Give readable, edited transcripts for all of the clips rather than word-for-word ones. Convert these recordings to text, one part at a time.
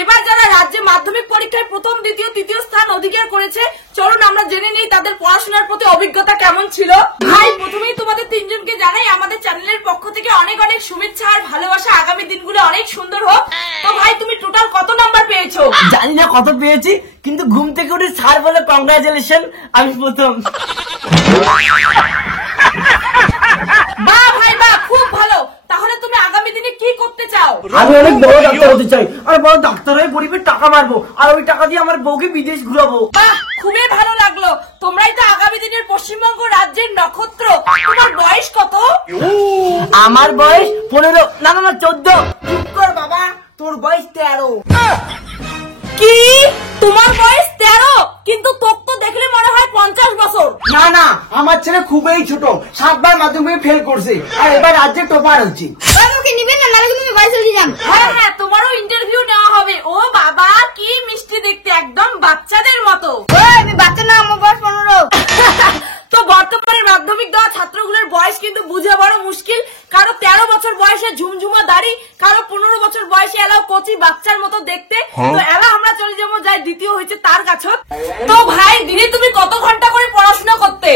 এবার যারা রাজ্যে মাধ্যমিক পরীক্ষায় প্রথম দ্বিতীয় তৃতীয় স্থান অধিকার করেছে, চলুন আমরা জেনে নিই তাদের পড়াশোনার প্রতি অভিজ্ঞতা কেমন ছিল। ভাই প্রথমেই তোমাদের তিনজনকে জানাই আমাদের চ্যানেলের পক্ষ থেকে অনেক অনেক শুভেচ্ছা আর ভালোবাসা, আগামী দিনগুলো অনেক সুন্দর হোক। তো ভাই তুমি টোটাল কত নাম্বার পেয়েছো? জানি না কত পেয়েছি, কিন্তু ঘুম থেকে উঠে স্যার বলে কংগ্রাচুলেশন, আমি প্রথম। বাহ ভাই বাহ, খুব ভালো। তাহলে তুমি আগামী দিনে কি করতে চাও? আমি অনেক বড় ডাক্তার হতে চাই, আর বড় ডাক্তার হয়ে গরিবের টাকা মারবো, আর ওই টাকা দিয়ে আমার বউকে বিদেশ ঘুরাবো। বাহ, খুবই ভালো লাগলো। তোমরাই তো আগামী দিনের পশ্চিমবঙ্গ রাজ্যের নক্ষত্র। তোমার বয়স কত? আমার বয়স 15, না 14। চুপ কর বাবা, তোর বয়স 13। কি? তোমার বয়স 13? কিন্তু তোর তো দেখলে মনে হয় 50 বছর। না না, আমার ছেলে খুবই ছোট, 7 বার মাধ্যমিকে ফেল করছে, আর এবার রাজ্যে টপার হচ্ছে। হ্যাঁ হ্যাঁ, তোমারও ইন্টারভিউ নেওয়া হবে। ও বাবা, কি মিষ্টি দেখতে, একদম বাচ্চাদের মতো। আমি বাচ্চা না, আমার বয়স 15। তো বর্তমানে মাধ্যমিক দেওয়া ছাত্রগুলোর বয়স কিন্তু বুঝে বড় মুশকিল। কারো 13 বছর বয়সে ঝুমঝুমা দাড়ি, কারো 15 বছর বয়সে এলাও কচি বাচ্চার মতো দেখতে। তো এলা আমরা চলে যাবো যাই দ্বিতীয় হয়েছে তার কাছে। তো ভাই দিনে তুমি কত ঘন্টা করে পড়াশোনা করতে?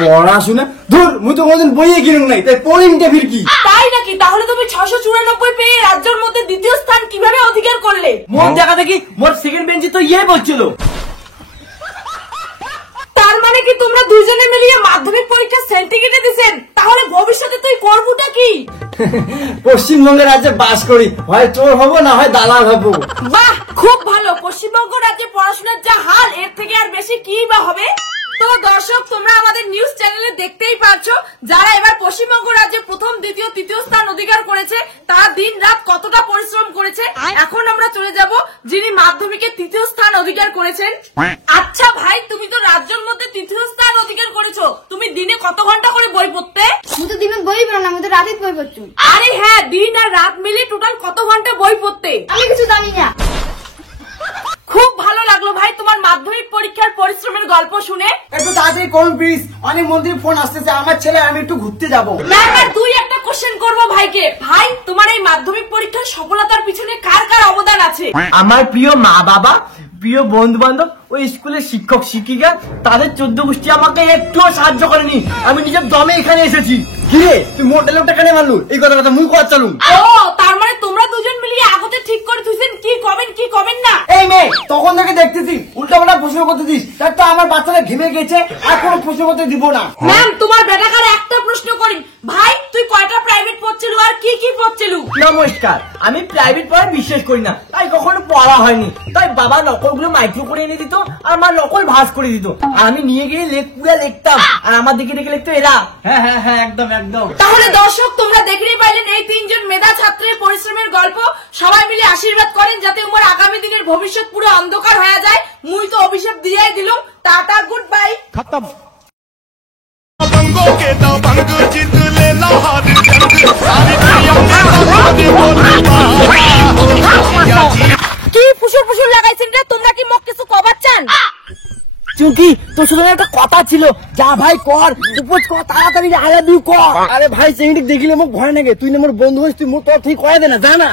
পড়াশোনা ধুর, মুই তো কোনদিন বইয়ে কিনুম নাই, তাই পড়িংটা ফির কি? তাই নাকি? তাহলে তুমি 694 পেয়ে রাজ্যের মধ্যে দ্বিতীয় স্থান কিভাবে অধিকার করলে? মোট দেখা দেখি মোট সেকেন্ড বেঞ্চে তো ইয়ে বলছিল। তার মানে কি তোমরা দুইজনে মিলিয়ে মাধ্যমিক পরীক্ষার সেন্টিগ্রেডে দিছেন? তাহলে ভবিষ্যতে তুই করবুটা কি? পশ্চিমবঙ্গের রাজ্যে বাস করি, হয় চোর হবো না হয় দালাল হবো। বাহ, খুব ভালো। পশ্চিমবঙ্গ রাজ্যে পড়াশোনার যা হাল, এর থেকে আর বেশি কি বা হবে। তো দর্শক, তোমরা আমাদের নিউজ চ্যানেলে দেখতেই পাচ্ছো যারা এবার পশ্চিমবঙ্গ রাজ্যে প্রথম দ্বিতীয় তৃতীয় স্থান অধিকার করেছে তারা দিন রাত কতটা পরিশ্রম করেছে। এখন আমরা চলে যাব যিনি মাধ্যমিকে তৃতীয় স্থান অধিকার করেছেন। আচ্ছা ভাই, তুমি তো রাজ্যের মধ্যে তৃতীয় স্থান অধিকার করেছো, তুমি দিনে কত ঘন্টা করে বই পড়তে? আমি তো দিনে বই পড়ো না, আমি তো রাতে বই পড়ছি। আরে হ্যাঁ, দিন আর রাত মিলে টোটাল কত ঘন্টা বই পড়তে? আমি কিছু জানি না। খুব ভালো লাগলো ভাই তোমার মাধ্যমিক পরীক্ষার পরিশ্রমের গল্প শুনে। একটু তাড়াতাড়ি করুন প্লিজ, অনেক মন্ত্রীর ফোন আসতেছে, আমার ছেলে আমি একটু ঘুরতে যাবো। নাম্বার 2 একটা কোশ্চেন করবো ভাইকে। ভাই তোমার এই মাধ্যমিক পরীক্ষার সফলতার পিছনে কার কার অবদান আছে? আমার প্রিয় মা বাবা, প্রিয় বন্ধু বান্ধব, ওই স্কুলের শিক্ষক শিক্ষিকা, তাদের 14 গোষ্ঠী আমাকে একটুও সাহায্য করেনি। আমি নিজের দমে এখানে এসেছি। কিরে তুই মোটা লোকটা কেন মারলু? এই কথা মুই কর চালু। ও, তার মানে তোমরা দুজন মিলিয়ে আগতে ঠিক করে তুইছেন কি কবেন না। এই মেয়ে, তখন থেকে দেখতেছি উল্টা পাল্টা প্রশ্ন করতেছিস, তার তো আমার বাচ্চারা ঘেমে গেছে, আর কোনো প্রশ্ন করতে দিব না। ম্যাম, তোমার বেটাকার একটা প্রশ্ন করি। ভাই তুই কয়টা প্রাইভেট পড়ছিল আর কি কি পড়ছিল? নমস্কার, আমি প্রাইভেট পড়া বিশ্বাস করি না, তাই কখনো পড়া হয়নি। তাই বাবা নকলগুলো মাইক্রো করে এনে দিত, আর মা নকল ভাঁজ করে দিত, আর আমি নিয়ে গিয়ে পুরা লিখতাম, আর আমার দিকে দেখে লিখতো এরা। হ্যাঁ হ্যাঁ হ্যাঁ, একদম একদম। তাহলে দর্শক, তোমরা দেখলেই পাইলেন এই তিনজন মেধা ছাত্রের পরিশ্রমের গল্প। সবাই মিলে আশীর্বাদ করেন যাতে তোমার আগামী দিনের ভবিষ্যৎ পুরো অন্ধকার হয়ে যায়। মুই তো অভিশাপ দিয়েই দিলাম। টাটা, গুড বাই, খতম। কি ফুসুর ফুসুর লাগাইছেন রে? তোমরা কি মোক কিছু কবার চান? চুমকি, তোর সাথে একটা কথা ছিল, যা ভাই কর, উপোস কর, তাড়াতাড়ি আই লাভ ইউ কর। আরে ভাই, সেইটি দেখিলে মোক ভয় লাগে, তুই না মোর বন্ধু হইস, তুই মোর তোর ঠিক কয়ে দে না, জানা।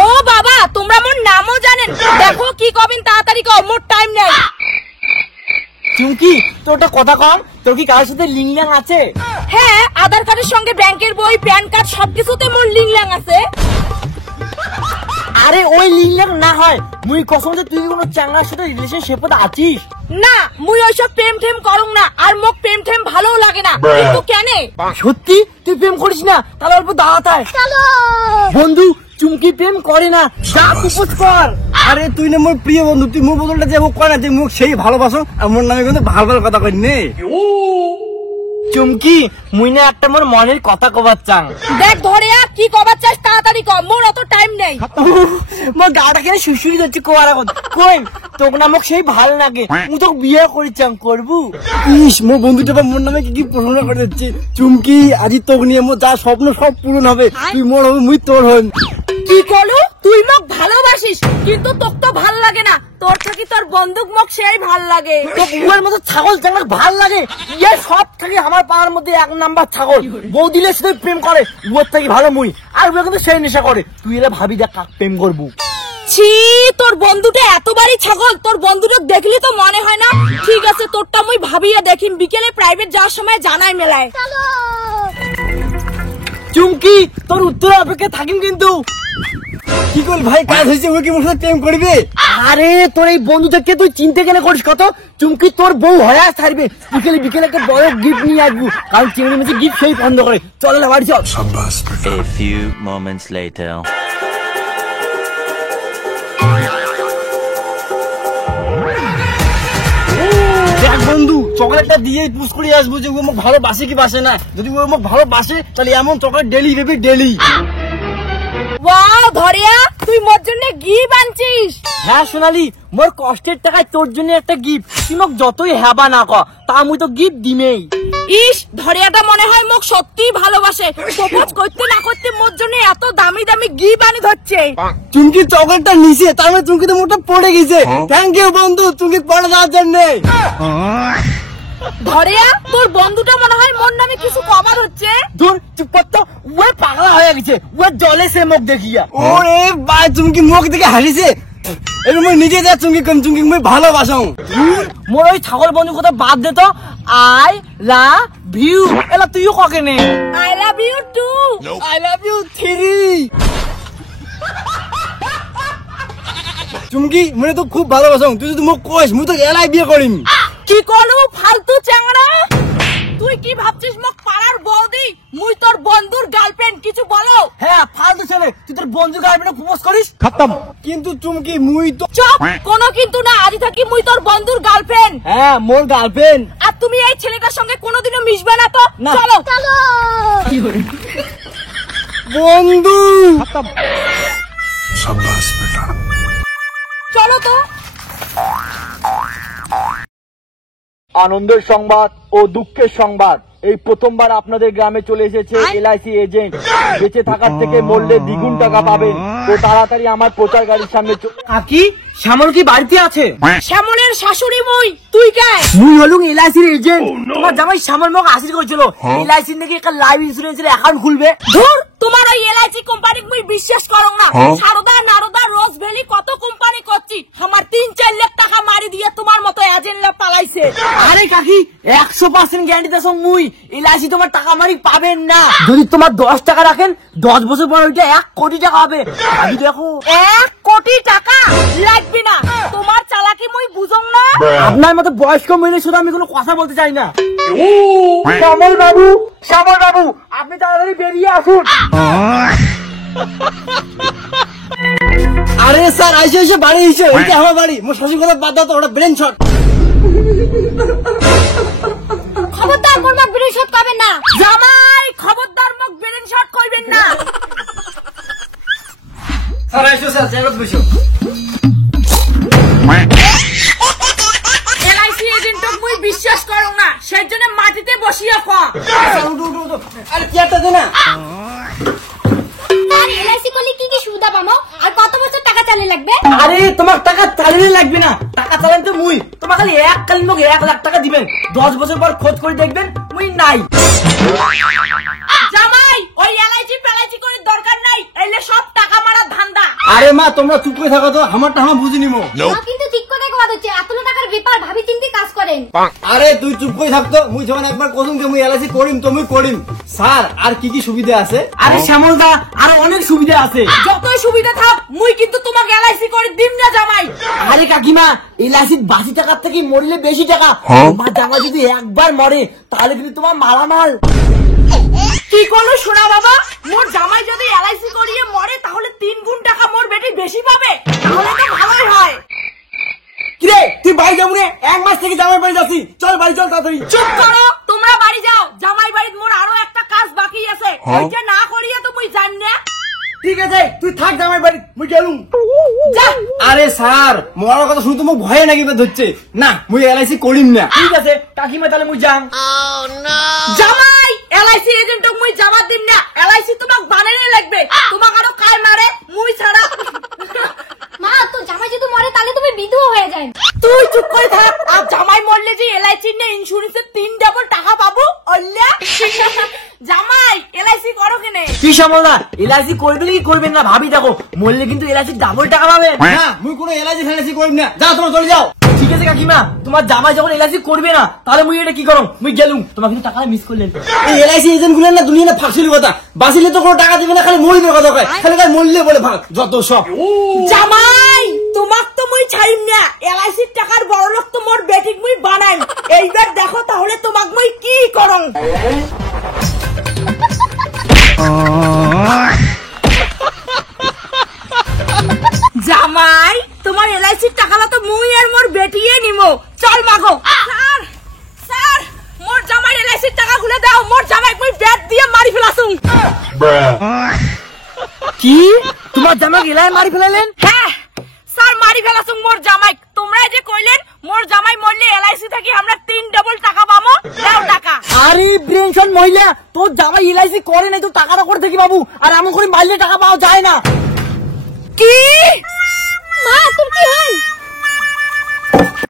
ও বাবা, তোমরা মোর নামও জানেন? দেখো কি কবেন, তাড়াতাড়ি কর, মোর টাইম নাই। চুমকি, তোর একটা কথা কম, তোর কি কারোর সাথে লিঙ্ক আছে? হ্যাঁ, আধার কার্ডের সঙ্গে ব্যাংকের বই, প্যান কার্ড সবকিছুতে মোর লিঙ্ক আছে। আরে ওই লিঙ্ক না হয়, মুই কসম যে তুই কোনো চ্যাংড়ার সাথে রিলেশনশিপে আছিস? না, মুই ওইসব প্রেম ঠেম করুম না, আর মোক প্রেম ঠেম ভালোও লাগে না। কিন্তু কেন? সত্যি তুই প্রেম করিস না? তাহলে অল্প দাঁড়াতে বন্ধু, চুমকি প্রেম করে না, যা উপোস কর। আরে তুই না মোর প্রিয় বন্ধু, তুই মোর বদলটা যে মোক কয় না যে মুখ সেই ভালোবাসো, আর মোর নামে কিন্তু ভালো ভালো কথা কই নে। চুমকি, মুই না একটা মোর মনের কথা কবার চাং। দেখ ধরে কি কবার চাস, তাড়াতাড়ি কর, মোর অত টাইম নেই। মোর গাটা কেন শুশুরি যাচ্ছে কোয়ার এখন। কই তোক না মোক সেই ভালো লাগে, মু তো বিয়ে করি চাং, করবু? ইস, মোর বন্ধুটা মোর নামে কি কি প্রশংসা করে দিচ্ছে। চুমকি, আজি তোক নিয়ে মোর যা স্বপ্ন সব পূরণ হবে, তুই মোর হবে, মুই তোর হই। কি করলু? তুই মোক ভালোবাসিস, কিন্তু তোক তো ভাল লাগে না। তোর থাকি তোর বন্দুক মোক সেই ভাল লাগে। তো উয়ার মতো ছাগল চাংড়া ভাল লাগে? ইয়ে সব থেকে আমার পাড়ার মধ্যে 1 নাম্বার ছাগল। বউ দিলে শুধু প্রেম করে, উয়ার থেকে ভালো মুই। আর উয়া কিন্তু সেই নেশা করে। তুই এলে ভাবি দেখ কাক প্রেম করবু। ছি, তোর বন্ধুটা এতবারই ছাগল, তোর বন্ধুটা দেখলি তো মনে হয় না। ঠিক আছে, তোরটা মুই ভাবিয়ে দেখিম, বিকেলে প্রাইভেট যাওয়ার সময় জানাই মেলায়। চুমকি তোর উত্তর অপেক্ষা থাকিম কিন্তু। কি কর ভাই, কাজ হয়েছে, ও কি মোর সাথে প্রেম করবে? আরে তোর এই বন্ধুটাকে তুই চিনতে কেন করিস কত? চুমকি তোর বউ হয়ে আস থাকবে, বিকেলে বিকেলে একটা বড় গিফট নিয়ে আসবো, কারণ চিংড়ি মাছের গিফট সেই পছন্দ করে। চল না বাড়ি চল। A few moments later. দেখ বন্ধু, চকলেটটা দিয়েই পুশ করে আসবো যে ও আমাকে ভালোবাসে কি বাসে না। যদি ও আমাকে ভালোবাসে তাহলে এমন চকলেট ডেলি দেবে, ডেলি। ওয়াও ধরিয়া, তুই মোর জন্য গিফট আনছিস। হ্যাঁ সোনালি, মোর কষ্টের টাকায় তোর জন্য একটা গিফট, তুই মোক যতই হ্যাবা না ক তা মুই তো গিফট দিমেই। ইস, ধরিয়াটা মনে হয় মোক সত্যিই ভালোবাসে, প্রপোজ করতে না করতে মোর জন্য এত দামি দামি গিফট আনি ধরছে। চুমকি চকলেটটা নিছে, তার মানে চুমকি তো মোটা পড়ে গেছে। থ্যাংক ইউ বন্ধু, চুমকি পড়ে যাওয়ার জন্য। ধরিয়া, তোর বন্ধুটা মনে হয় মোর নামে কিছু কভার হচ্ছে। দূর চুপ কর তো, ও পাগলা হয়ে গেছে, ও জলে সে মুখ দেখিয়া। ওরে বা, চুমকি মুখ দেখে হাসিছে। এবার মই নিজে যা চুমকি কোন চুমকি মই ভালোবাসাও। মোর ওই ছাগল বন্ধু কথা বাদ দে তো, আই লাভ ইউ এলা তুইও ককে নে। I love you too. I love you 3। Chumki মানে তো খুব ভালোবাসাও, তুই যদি মোক কইস মুই তো এলাই বিয়ে করিম। কি করলু ফালতু চ্যাংড়া? তুই কি ভাবছিস মোক পাড়ার বৌদি? মুই তোর বন্ধুর গার্লফ্রেন্ড, কিছু বলো। হ্যাঁ ফালতু ছেলে, তুই তোর বন্ধু গার্লফ্রেন্ডে প্রপোজ করিস? খতম। কিন্তু চুমকি মুই তো চুপ, কোনো কিন্তু না, আজ থাকি মুই তোর বন্ধুর গার্লফ্রেন্ড। হ্যাঁ মোর গার্লফ্রেন্ড। আর তুমি এই ছেলেটার সঙ্গে কোনোদিনও মিশবে না তো। না। চলো চলো। বন্ধু। চলো তো। আনন্দের সংবাদ ও দুঃখের সংবাদ, এই প্রথমবার আপনাদের গ্রামে চলে এসেছে এলআইসি এজেন্ট। বেঁচে থাকার থেকে মরলে দ্বিগুণ টাকা পাবেন, তো তাড়াতাড়ি আমার প্রচার গাড়ির সামনে। কাকি, শ্যামল কি বাড়িতে আছে? শ্যামলের শাশুড়ি মুই, তুই কে? মুই হলুম এলআইসির এজেন্ট। তোমার জামাই শ্যামল মোক আশীর্বাদ করেছিল এলআইসির নাকি একটা লাইফ ইন্স্যুরেন্সের অ্যাকাউন্ট খুলবে। ধুর, তোমার ওই এলআইসি কোম্পানি মুই বিশ্বাস করং না। সারদা নারদা রোজ ভ্যালি কত কোম্পানি করছি, আমার 3-4 লাখ টাকা মারি দিয়ে তোমার মতো এজেন্ট লা পালাইছে। আরে কাকি, 100% গ্যারান্টি দেছো মুই এলআইসি তোমার টাকা মারি পাবেন না। যদি তোমার 10 টাকা রাখেন 10 বছর পর ওইটা 1 কোটি টাকা হবে। আমি দেখো 1 কোটি টাকা লাগবে না, তোমার চালাকি মুই বুঝং না। আপনার মতো বয়স্ক মেয়ে শুধু আমি কোনো কথা বলতে চাই না। শ্যামল বাবু, শ্যামল বাবু, আপনি তাড়াতাড়ি বেরিয়ে আসুন। আরে স্যার, আইসে এসে বাড়ি এসে, ওইটা আমার বাড়ি। মোর শাশুড়ি কথা বাদ দাও তো, ওটা ব্রেন শট। খবরদার মোর মা বিড়ি শট পাবেন না। জামাই, খবরদার মুখ ব্রেন শট করবেন না। স্যার আইসো, স্যার জায়গা বসো। এলআইসি এজেন্টক মুই বিশ্বাস করং না, সেই জন্য মাটিতে বসিয়া খা। আরে চেয়ারটা দে না। আর এলআইসি করলে কি কি সুবিধা পামো, আর কত বছর টাকা চালে লাগবে? আরে তোমার টাকা চালানো লাগবে না, টাকা চালান তো মুই। তোমার খালি এককালীন মোক 1 লাখ টাকা দিবেন, 10 বছর পর খোঁজ করে দেখবেন মুই নাই। জামাই, ওই এলআইসি পেলাইসি করে দরকার নাই, এলে সব টাকা মারা ধান্দা। আরে মা, তোমরা চুপ করে থাকো তো, আমারটা আমার বুঝে নিমো। মা কিন্তু ঠিক করে কথা হচ্ছে, এতগুলো টাকার ব্যাপার ভাবি চিন্তে কাজ করেন। আরে তুই চুপ করে থাকতো, মুই যখন একবার কসম যে মুই এলআইসি করিম তো মুই করিম। স্যার আর কি কি সুবিধা আছে? আরে শ্যামল দা, আরো অনেক সুবিধা আছে। যতই সুবিধা থাক, মুই কিন্তু তোমাকে এলআইসি করে দিম না জামাই। আরে কাকিমা, এলআইসির বাসি টাকার থেকে মরলে বেশি টাকা। তোমার জামাই যদি একবার মরে তাহলে কিন্তু তোমার মালামাল। কি করলো শোনা বাবা, মোর জামাই যদি এলআইসি করিয়ে মরে তাহলে 3 গুণ টাকা মোর বেটি বেশি পাবে, তাহলে তো ভালোই হয়। কিরে তুই বাড়ি যাবো রে? 1 মাস থেকে জামাই বাড়ি যাচ্ছি, চল বাড়ি চল তাড়াতাড়ি। চুপ করো, তোমরা বাড়ি যাও। জামাই বাড়ির মোর আরো একটা কাজ বাকি আছে, ওইটা না করিয়ে তো মুই জান না। ঠিক আছে, তুই থাক জামাই বাড়ি, মুই গেলুম। যা। আরে স্যার, মরার কথা শুনতে মোক ভয়ে নাকি ধরছে না, মুই এলআইসি করিম না। ঠিক আছে কাকিমা, তাহলে মুই যাম। জামাই, এলআইসি এজেন্টক মুই যাবার দিম না, এলআইসি তোমাক বানানে লাগবে। তোমাক আরো কায় মারে মুই ছাড়া। মা, তো জামাই যদি মরে তাহলে তুমি বিধবা হয়ে যান। তুই চুপ করে থাক। আর জামাই মরলে যে এলআইসি না ইন্স্যুরেন্সের 3 ডাবল টাকা পাবো। অল্লা জামাই, এলআইসি করো কিনে? কি সমলা এলআইসি করবেন কি করবেন না ভাবি দেখো, মরলে কিন্তু এলআইসি ডাবল টাকা পাবে। না মুই কোনো এলআইসি ফেলাইসি করিম না, যাও তোমরা চলে যাও। ঠিক আছে কাকিমা, তোমার জামাই যখন এলআইসি করবে না তাহলে মুই এটা কি করম, মুই গেলুম, তোমার কিন্তু টাকা মিস করলেন। এই এলআইসি এজেন্ট গুলো না দুনিয়া না ফাঁসির কথা, বাঁচিলে তো কোনো টাকা দেবে না, খালি মরিবার কথা কয়, খালি তাই মরলে বলে ভাগ যত সব। জামাই তোমাক তো মুই ছাড়িম না, এলআইসির টাকার বড় লোক তো মোর বেটিক মুই বানাইম। এইবার দেখো তাহলে তোমাক মুই কি করং। জামাই তোমার এলআইসির টাকাটা তো মুই আর মোর বেটিয়ে নিমো, চল মাগো। স্যার স্যার মোর জামাই এলআইসির টাকা খুলে দাও, মোর জামাই মুই ব্যাট দিয়ে মারি ফেলাছুম। কি তোমার জামাই এলাই মারি ফেলালেন? হ্যাঁ স্যার মারি ফেলাছুম মোর জামাই। তোমরা যে কইলেন মোর জামাই মরলে এলআইসি থেকে আমরা 3 ডবল টাকা পাবো, দাও টাকা। আরে ব্রেনশন মহিলা, তোর জামাই এলআইসি করে নাই তো টাকাটা করে থাকি বাবু, আর এমন করে মারলে টাকা পাওয়া যায় না। কি